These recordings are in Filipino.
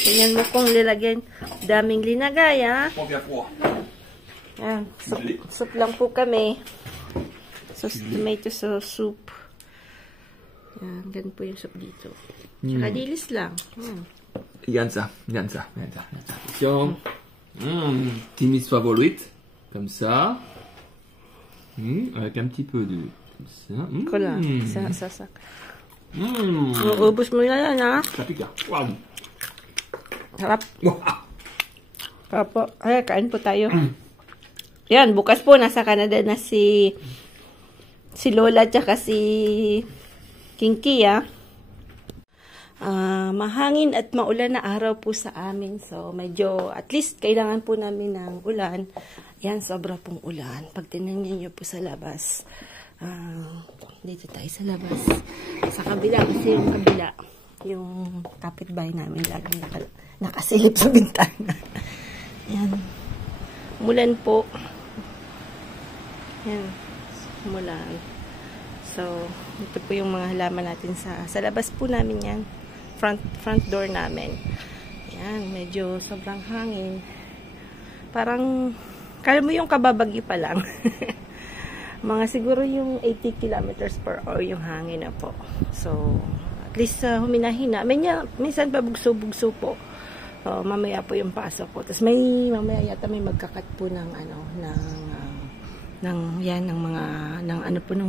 Ganyan mo kung lilagyan. Daming linagay, ha? Yan. Soup lang po kami. Tomato sauce soup. Yan. Ganun po yung soup dito. Tsaka dilis lang. Yanza. Timmy's favorite. Comme ça. Avec un petit peu de... Comme ça. Ko lang. Sasak. Ubus mo yan, ha? Kapika. Wow. Harap. Harap po. Ay, kain po tayo. Yan, bukas po nasa Canada na si Lola tsaka si Kinky, ha? Mahangin at maulan na araw po sa amin. So, medyo, at least, kailangan po namin ng ulan. Yan, sobra pong ulan. Pag tinignan nyo po sa labas, dito tayo sa labas. Sa kabila, kasi yung kabila, yung kapitbahay namin, laging nakasilip sa bintana. Yan. Umulan po. Yan. Umulan. So, ito po yung mga halaman natin sa labas po namin yan. Front door namin. Yan, medyo sobrang hangin. Parang, kala mo yung kababagi pa lang. Mga siguro yung 80 kilometers per hour yung hangin na po. So, at least huminahina. Minsan pa bugso-bugso po. Mamaya po yung pasok ko. Tapos mamaya yata may magkakat po ng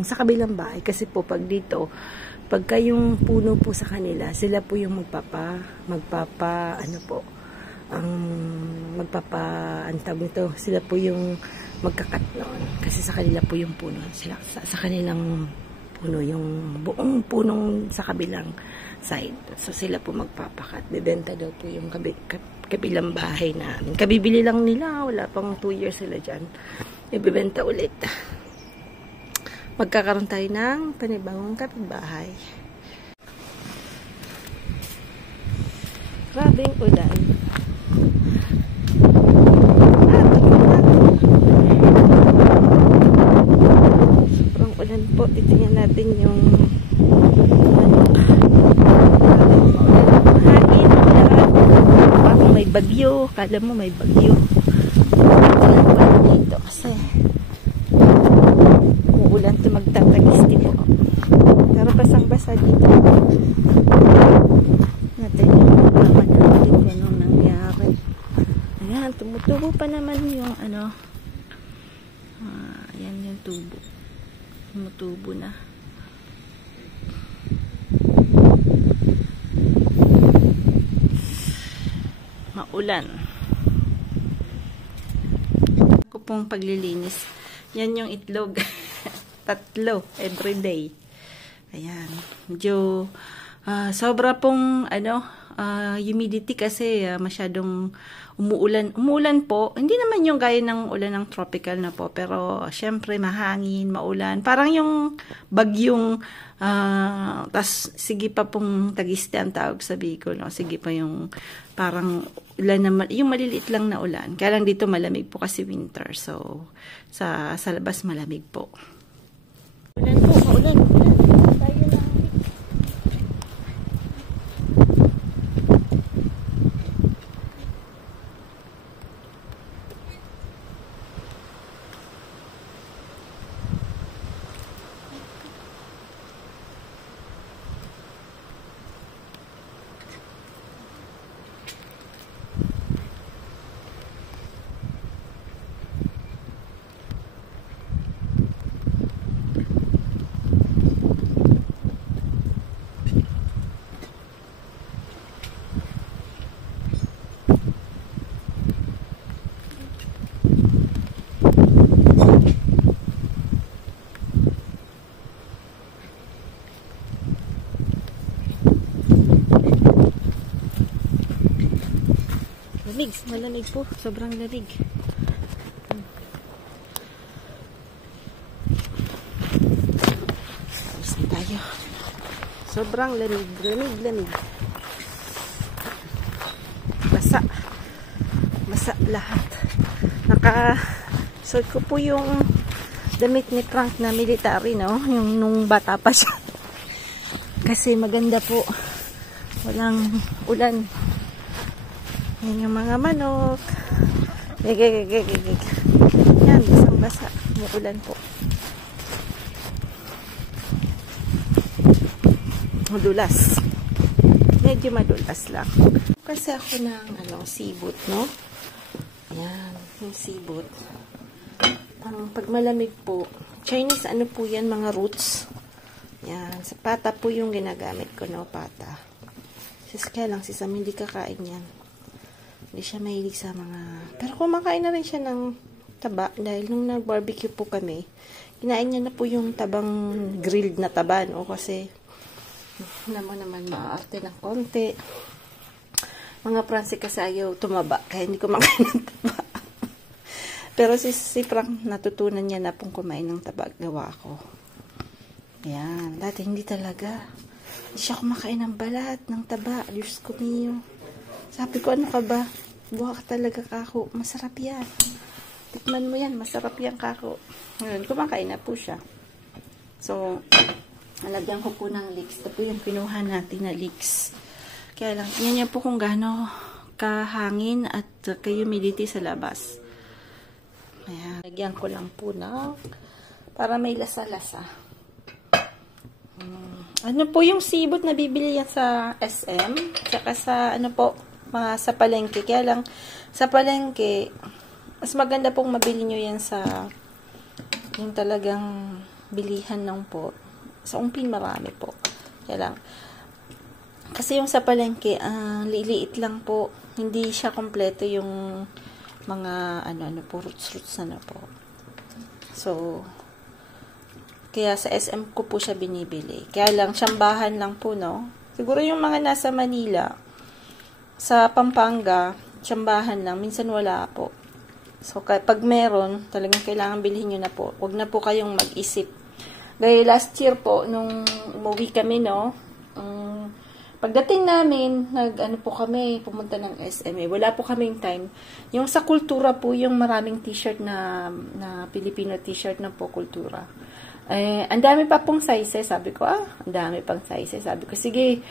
sa kabilang bahay. Kasi po pag dito, pagka yung puno po sa kanila, sila po yung sila po yung magkakat noon. Kasi sa kanila po yung puno. Sa kanilang puno, yung buong punong sa kabilang side. So sila po magpapakat. Bebenta daw po yung kabilang bahay namin. Kabibili lang nila. Wala pang 2 years sila dyan. Ibebenta ulit. Magkakaroon tayo ng panibagong kapitbahay. Grabing ulan. Sobrang ulan po. Titingnan natin yung hangin, ulan. Parang may bagyo. Kala mo may bagyo. Dito kasi uulan ito, magtatagisti po. Pero basang-basa dito. Natin yung malaman natin kung anong nangyari. Ayan, tumutubo pa naman yung ayan yung tubo. Tumutubo na. Maulan. Ako pong paglilinis. Yan yung itlog. 3 everyday. Ayan. Medyo sobra pong humidity kasi masyadong umuulan. Umuulan po. Hindi naman yung gaya ng ulan ng tropical na po. Pero syempre mahangin, maulan. Parang yung bagyong tas sige pa pong tagiste ang tawag sa Bicol. No? Sige pa yung parang ulan na, yung maliliit lang na ulan. Kaya lang dito malamig po kasi winter. So sa labas malamig po. Ulan po, maulan. Tayo lang. Malamig po. Sobrang lamig. Tapos na tayo. Sobrang lamig. Lamig. Basa lahat. Naka-suot ko po yung damit ni Frank na military, no? Yung nung bata pa siya. Kasi maganda po. Walang ulan. Yan yung mga manok. Yan, basang-basa. Umuulan po. Madulas. Medyo madulas lang. Kasi ako ng sibot, no? Yan, yung sibot. Pag malamig po, Chinese po yan, mga roots. Yan, sa pata po yung ginagamit ko, no? Pata. Kaya lang, si Sam hindi kakain yan. Hindi siya mahilig sa mga... Pero kumakain na rin siya ng taba dahil nung nag-barbecue po kami, kinain niya na po yung tabang grilled na taba, no? Kasi, naman maaarte ng konti. Mga Francis kasi ayaw tumaba, kaya hindi kumakain ng taba. Pero si Frank, natutunan niya na pong kumain ng taba, gawa ko. Ayan, dati hindi talaga. Hindi siya kumakain ng balat, ng taba. Diyos ko miyo. Sabi ko, ano ka ba? Buha ka talaga, kako. Masarap yan. Tikman mo yan, masarap yan, kako. Ngayon, kumakain na po siya. So, nalagyan ko po ng leeks. Ito po yung kinuha natin na leeks. Kaya lang, tingnan niya po kung gaano kahangin at humidity sa labas. Ayan, lagyan ko lang po na para may lasa-lasa. Ano po yung sibot na bibili yan sa SM? Tsaka sa, sa palengke. Kaya lang, sa palengke, mas maganda pong mabili nyo yan sa yung talagang bilihan ng po. Sa umpin marami po. Kaya lang, kasi yung sa palengke, liliit lang po. Hindi siya kompleto yung mga, po, roots po. So, kaya sa SM ko po siya binibili. Kaya lang, tsambahan lang po, no? Siguro yung mga nasa Manila, sa Pampanga, tsambahan lang. Minsan wala po. So, pag meron, talagang kailangan bilhin nyo na po. Huwag na po kayong mag-isip. Dahil last year po, nung umuwi kami, no? Pagdating namin, po kami, pumunta ng SM. Wala po kaming time. Yung sa kultura po, yung maraming t-shirt na Filipino t-shirt na po kultura. Ang dami pa pong sizes. Sabi ko, ang dami pang sizes. Sabi ko, sige,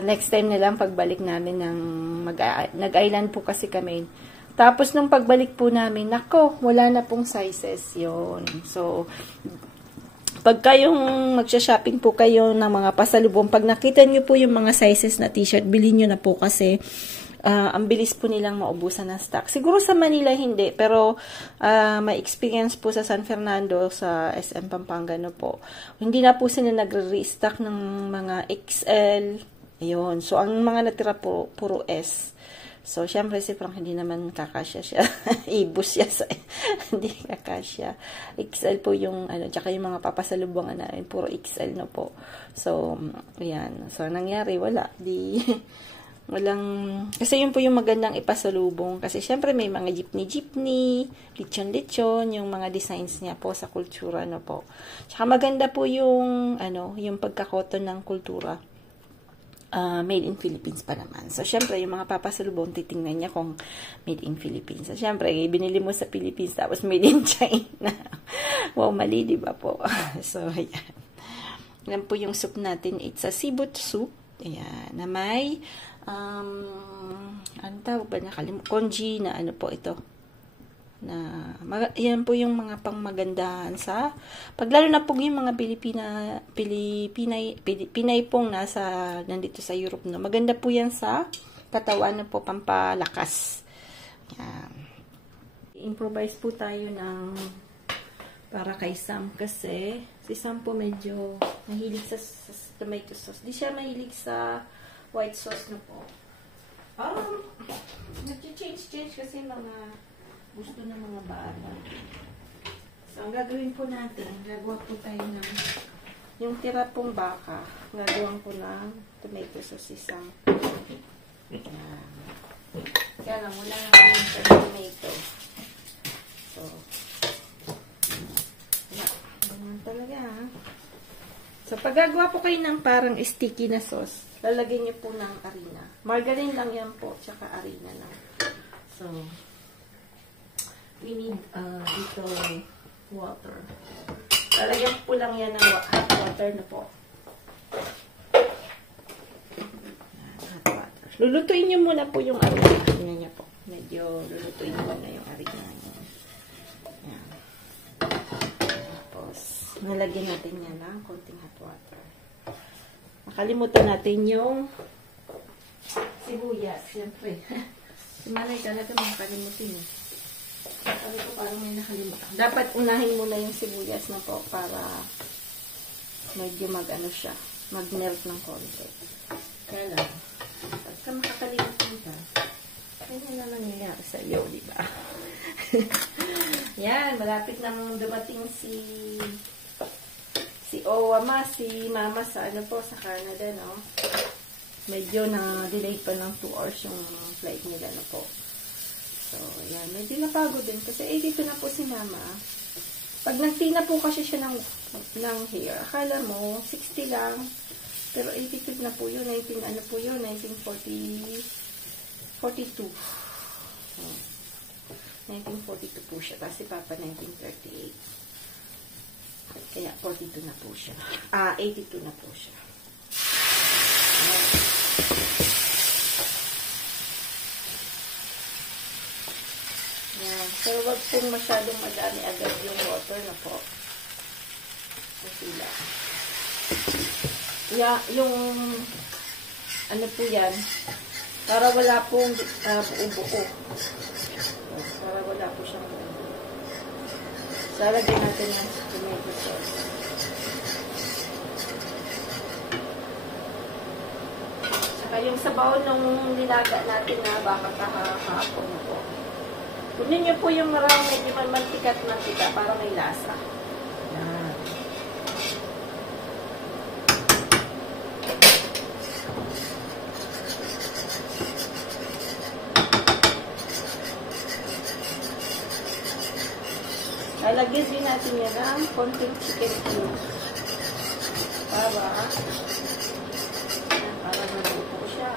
next time na lang pagbalik namin nag-island po kasi kami. Tapos nung pagbalik po namin, nako, wala na pong sizes. Yun. So, pag kayong magsha-shopping po kayo ng mga pasalubong, pag nakita nyo po yung mga sizes na t-shirt, bilhin nyo na po kasi ang bilis po nilang maubusan ng stock. Siguro sa Manila hindi, pero may experience po sa San Fernando, sa SM Pampanga, no po. Hindi na po sila nagre-restock ng mga XL. Ayun. So, ang mga natira po, puro S. So, syempre si Frank hindi naman kakasya siya. Ibus siya sa hindi kakasya. XL po yung, tsaka yung mga papasalubungan namin, puro XL no po. So, ayan. So, nangyari, wala. Walang, kasi yun po yung magandang ipasalubong. Kasi syempre may mga jeepney, lechon, yung mga designs niya po sa kultura, no po. Tsaka maganda po yung, yung pagkakoton ng kultura. Made in Philippines pa naman. So, syempre, yung mga papasalubong, titingnan niya kung made in Philippines. So, syempre, binili mo sa Philippines, tapos made in China. Wow, mali, di ba po? So, ayan. Yan po yung soup natin. It's a sibut soup. Ayan, na may ano tawag ba, congee na po ito na yan po yung mga pangmagandahan sa paglalo na po yung mga Pinay pong nandito sa Europe, no? Maganda po yan sa katawan, na po, pampalakas. Yan. Improvise po tayo ng para kay Sam kasi si Sam po medyo mahilig sa tomato sauce. Di siya mahilig sa white sauce na po. Nag-change kasi mga gusto ng mga bata. So, ang gagawin po natin, gagawa po tayo ng yung tira pong baka. Gagawa po ng tomato sauce isang. Kaya lang, wala na kami sa tomato. So, talaga, ha? So, pag gagawa po kayo ng parang sticky na sauce, lalagyan niyo po ng harina. Margarine lang yan po, tsaka harina lang. So, we need dito water. Lalagyan po lang yan ng hot water na po. Hot water. Lulutuin nyo muna po yung harina. Tingnan niyo po. Medyo lulutuin nyo muna yung harina. Yan. Tapos, nalagyan natin yan ng konting hot water. Nakalimutan natin yung sibuyas. Siyempre. Si Manay talaga makakalimutin. Sabi ko parang may nakalimutan. Dapat unahin muna yung sibuyas na po para medyo mag-ano siya. Mag-melt ng konti. Kaya lang, pagka makakalimutan ka, ganyan na nangyayari sa iyo, di ba? Yan, malapit nang dumating si Owama, si Mama sa ano po, sa Canada, no? Medyo na-delay pa ng 2 hours yung flight nila, no po. So, yan, medyo napagod din kasi dito na po si Mama. Pag nagtina po kasi siya ng hair, akala mo 60 lang, pero 82 na po yun, 1942. 1942 po siya. Tapos si Papa 1938. Kaya 42 na po siya. 82 na po siya. Yan. So, wag pong masyadong madami agad yung water na po. Kasi lang. Yung ano po yan, para wala pong buo-buo. Para wala po siyang lalagyan natin ng tomato sauce. Saka yung sabaw nung nilaga natin na baka kahapon na po. Kunin nyo po yung marami medyo mantika para may lasa. Yan. Lalagyan din natin yan ng konting chicken cubes. Para maluto siya.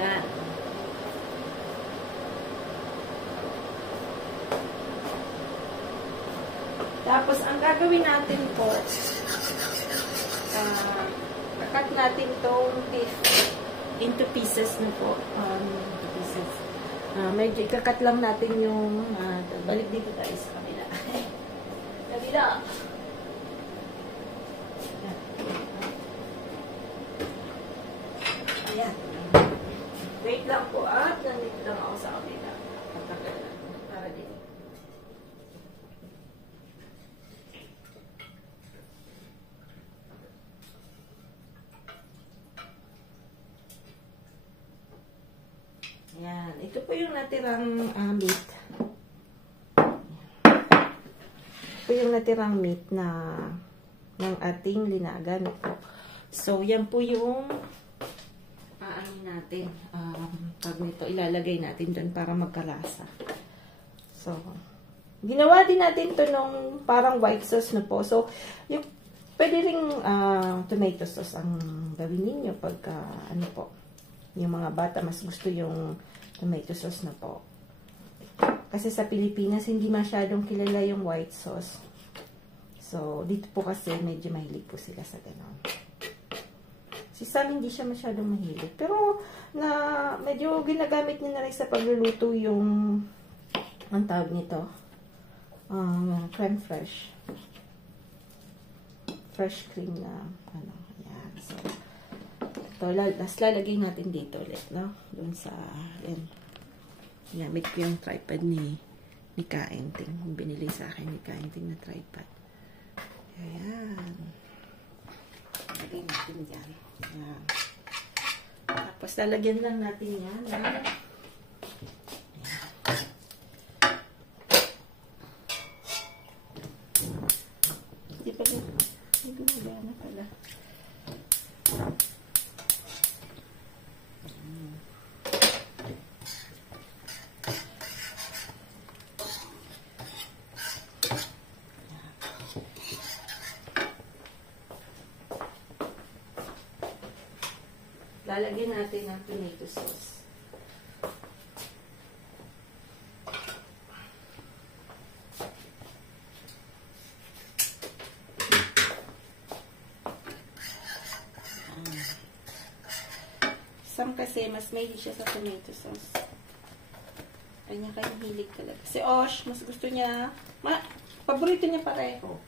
Yan. Tapos, ang gagawin natin po, kakat natin tong beef into pieces na po. Pieces. Medyo ikakat lang natin yung, balik dito tayo sa kabila. Kabila. Ayan. Wait lang po at nandito lang ako sa kabila. Patagal lang. Para din. Ayan. Ito po yung natirang meat. Ito yung natirang meat na ng ating linagan po. So, yan po yung natin. Pag nito, ilalagay natin dyan para magkalasa. So, ginawa din natin to nung parang white sauce na po. So, yung, pwede ring tomato sauce ang gawin ninyo pagka, ano po, yung mga bata mas gusto yung tomato sauce na po. Kasi sa Pilipinas, hindi masyadong kilala yung white sauce. So, dito po kasi medyo mahilig po sila sa ganon. Si Sam hindi siya masyadong mahilig. Pero, medyo ginagamit niya na rin sa pagluluto yung, ang tawag nito, creme fraiche. Fresh cream na, ano, yan. So, ito, lalagay natin dito ulit, no? Doon sa, yan. Gamit ko yung tripod ni Kaenting. Binili sa akin ni Kaenting na tripod. Ayan. Lagay natin dyan. Ayan. Tapos, lalagyan lang natin yan. Ayan. Hindi pa rin. Hindi na pala. lalagyan natin ng tomato sauce. Sam kasi mas mahilig siya sa tomato sauce. Kanya-kanyang hilig talaga. Si Osh, mas gusto niya, paborito niya pareho.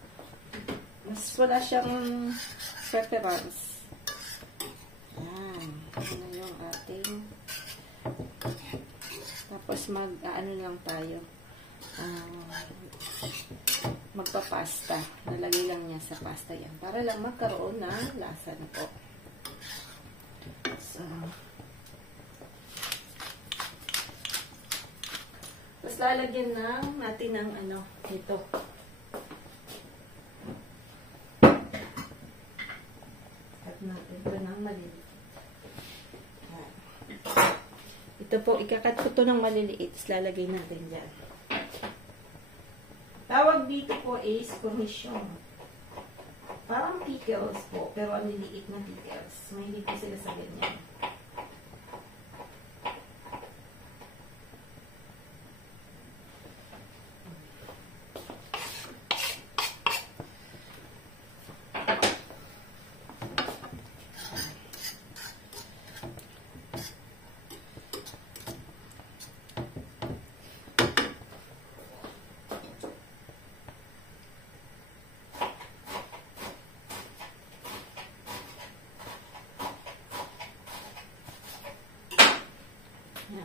Mas wala siyang preference. Yan. Ano yung ating tapos ano lang tayo. Magpapasta. Nalagay lang niya sa pasta yan. Para lang magkaroon ng lasa na po. So, tapos lalagyan natin ng ito. At natin ito ng maliliit. Ito po, ikakat ko ito ng maliliit. Tapos lalagay natin dyan. Tawag dito po is cornichon. Parang pickles po, pero ang liliit na pickles. Mahilig po sila sa ganyan.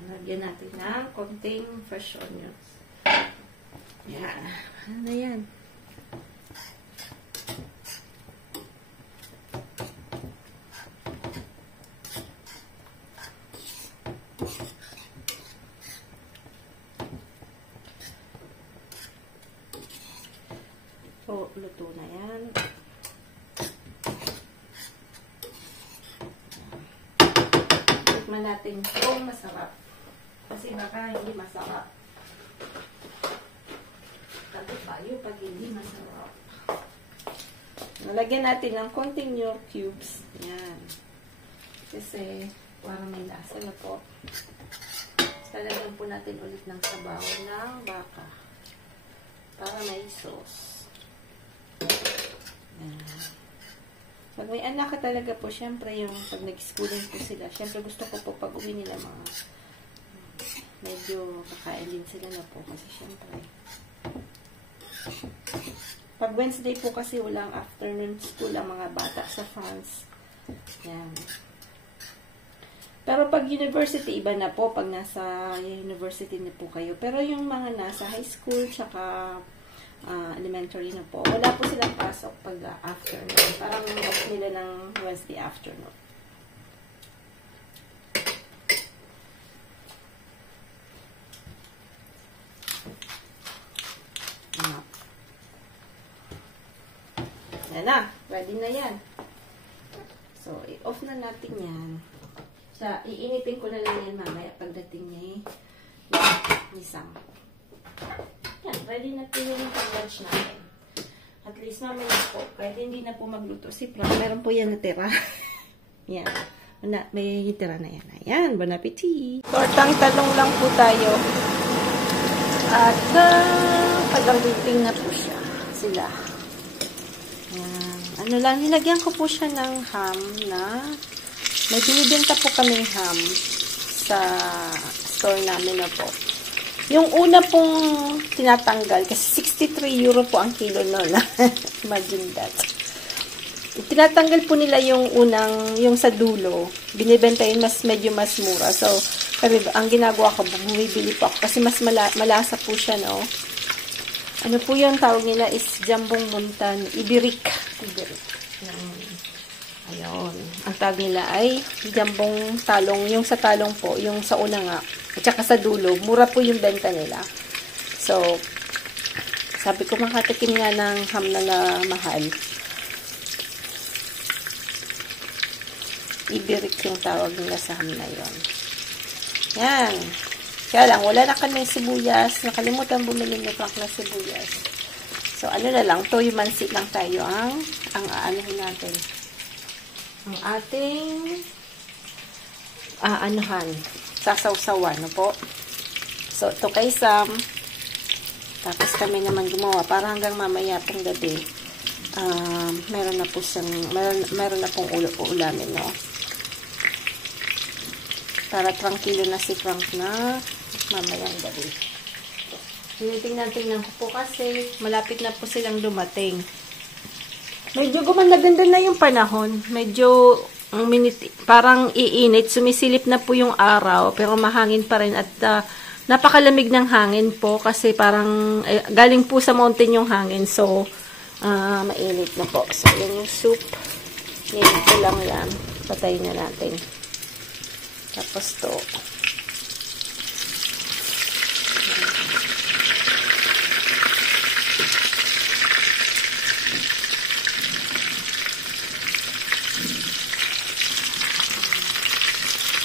Lagyan natin ng konting fresh onions. Yan. Ano na yan? So, luto na yan. Tikman natin kung masarap. Kasi baka hindi masarap. Tago tayo pag hindi masarap. Nalagyan natin ng konting Knorr cubes. Yan. Kasi para may lasa na po. Talagyan po natin ulit ng sabaw ng baka. Para may sauce. Yan. Pag may anak ka talaga po, syempre yung pag nag-schooling po sila, syempre gusto ko po pag uwi nila medyo kakain din sila na po kasi syempre pag Wednesday po kasi walang afternoon school ang mga bata sa France. Yan. Pero pag university, iba na po pag nasa university na po kayo. Pero yung mga nasa high school tsaka elementary na po, wala po silang pasok pag afternoon. Parang off nila ng Wednesday afternoon. Yan na. Ready na yan. So, i-off na natin yan. Iinitin ko na lang yan mamaya pagdating ni Sam. Yan. Ready na po yung pag-lunch natin. At least mamaya po, kahit hindi na po magluto si Frank, meron po yan natira. Yan. May tira na yan. Ayan. Bon appetit! Tortang talong lang po tayo. At pag-awaiting na po siya. Sila. Ano lang, nilagyan ko po siya ng ham na may binibenta po kaming ham sa store namin na po. Yung una pong tinatanggal, kasi 63 euro po ang kilo noon. Imagine that. Tinatanggal po nila yung unang, yung sa dulo. Binibenta yun medyo mas mura. So, ang ginagawa ko, bumibili po ako kasi mas malasa po siya, no? Ano po yung tawag nila is jambong muntan, ibirik. Ayun. Ang tawag nila ay jambong talong. Yung sa talong po, yung sa una nga, at saka sa dulo, mura po yung benta nila. So, sabi ko makatikim nga ng ham na mahal. Ibirik yung tawag nila sa ham na yun. Yan. Kaya lang, wala na kami sibuyas. Nakalimutan bumili ni Frank na sibuyas. So, ano na lang, toyo mansi lang tayo ang aanahin natin. Ang ating sasawsawan, no po. So, ito kay Sam. Tapos kami naman gumawa para hanggang mamaya pong gabi. Meron na po siyang, meron na pong ulamin, no. Para tranquilo na si Frank na mamayang gabi. Tinitingnan ko po kasi malapit na po silang dumating. Medyo gumanda-ganda na yung panahon. Medyo parang iinit. Sumisilip na po yung araw. Pero mahangin pa rin. At napakalamig ng hangin po. Kasi parang galing po sa mountain yung hangin. So, mainit na po. So, yan yung soup. Nilid ko lang yan. Patayin na natin. Tapos to.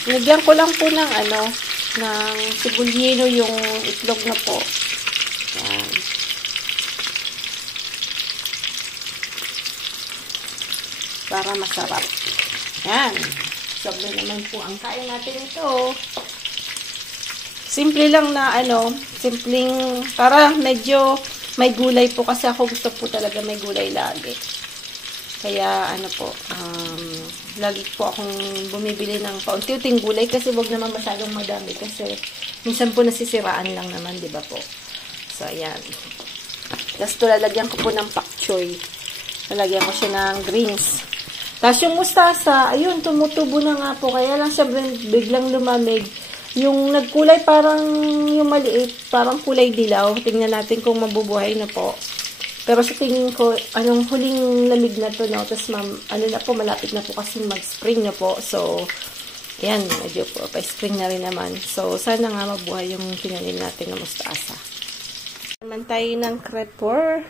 Nigyan ko lang po ng ng sibulyino yung itlog na po. Yan. Para masarap. Yan. Sabi naman po ang kain natin ito. Simple lang na simpleng, para medyo may gulay po kasi ako gusto po talaga may gulay lagi. Kaya lagi po akong bumibili ng paunti-unting gulay kasi wag naman masyadong madami kasi minsan po nasisiraan lang naman, di ba po? So, ayan. Tapos lalagyan ko po ng pak choy. Lalagyan ko siya ng greens. Tapos yung mustasa, ayun, tumutubo na nga po. Kaya lang siya biglang lumamig. Yung nagkulay parang yung maliit, parang kulay dilaw. Tingnan natin kung mabubuhay na po. Pero sa tingin ko, anong huling lamig na to, no? Tapos, na po, malapit na po kasi mag-spring na po. So, ayan, medyo po, pa-spring na rin naman. So, sana nga mabuhay yung tinanim natin na mustasa. Naman tayo ng crepe for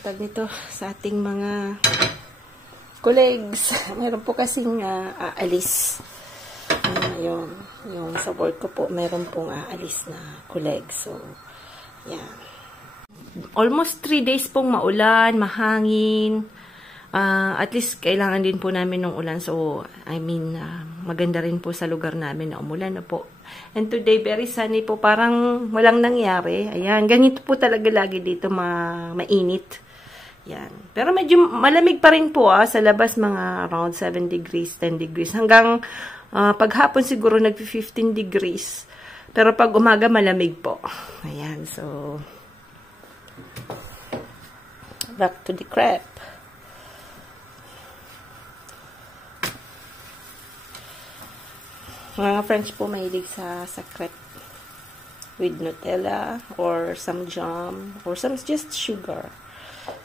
tag nito sa ating mga colleagues. Meron po kasing aalis. Yung sa work ko po, meron pong aalis na colleagues. So, yan. Almost 3 days pong maulan, mahangin. At least, kailangan din po namin ng ulan. So, maganda rin po sa lugar namin na umulan na po. And today, very sunny po. Parang walang nangyari. Ayan, ganito po talaga lagi dito mainit. Yan. Pero medyo malamig pa rin po sa labas, mga around 7 degrees, 10 degrees. Hanggang paghapon siguro nag-15 degrees. Pero pag umaga, malamig po. Ayan, so back to the crepe. Mga French po mahilig sa crepe with Nutella or some jam or some just sugar.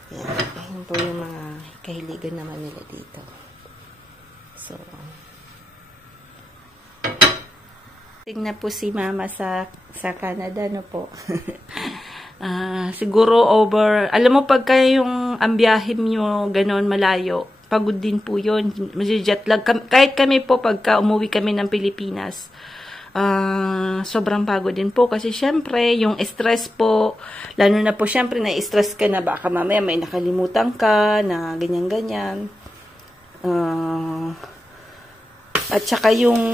Yan. Yan po yung mga kahiligan naman nila dito. So, tingnan po si Mama sa Canada, no po. Siguro alam mo pagka yung ang biyahe nyo ganon malayo, pagod din po yun, jet lag. Kahit kami po pagka umuwi kami ng Pilipinas, sobrang pagod din po kasi syempre yung stress po, lalo na po syempre na-stress ka na baka mamaya may nakalimutan ka na ganyan-ganyan. At saka yung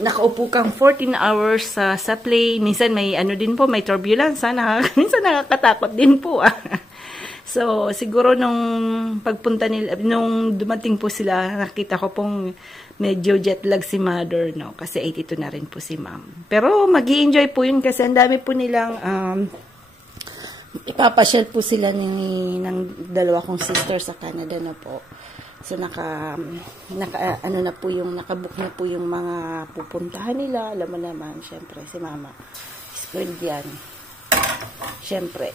nakaupo kang 14 hours sa plane. Minsan may din po, may turbulence. Minsan nakakatakot din po. So, siguro nung pagpunta nila, nung dumating po sila, nakita ko pong medyo jet lag si Mother, no? Kasi 82 na rin po si Ma'am. Pero mag-i-enjoy po yun kasi ang dami po nilang ipapasyal po sila ng dalawa kong sister sa Canada na po. So, nakabook na po yung mga pupuntahan nila. Alam mo naman, syempre, si Mama. Spoiled yan. Syempre.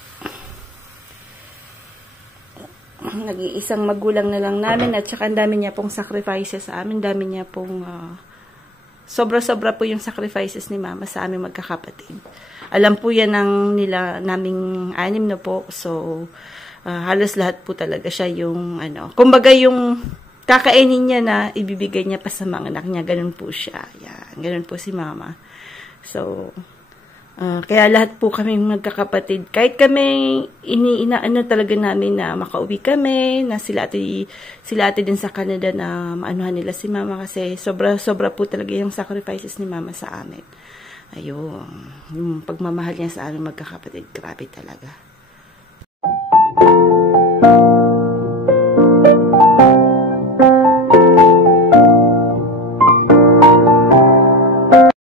Nag-iisang magulang na lang namin at saka ang dami niya pong sacrifices sa amin. Dami niya pong sobra-sobra po yung sacrifices ni Mama sa aming magkakapatid. Alam po yan naming 6 na po. So, halos lahat po talaga siya yung kumbaga yung kakainin niya na ibibigay niya pa sa mga anak niya, ganun po siya. Yan, ganun po si Mama. So, Kaya lahat po kami magkakapatid, kahit kami inaano talaga namin na makauwi kami, na sila ate din sa Canada na maanuhan nila si mama kasi sobra po talaga yung sacrifices ni mama sa amin. Ayun, yung pagmamahal niya sa amin magkakapatid, grabe talaga.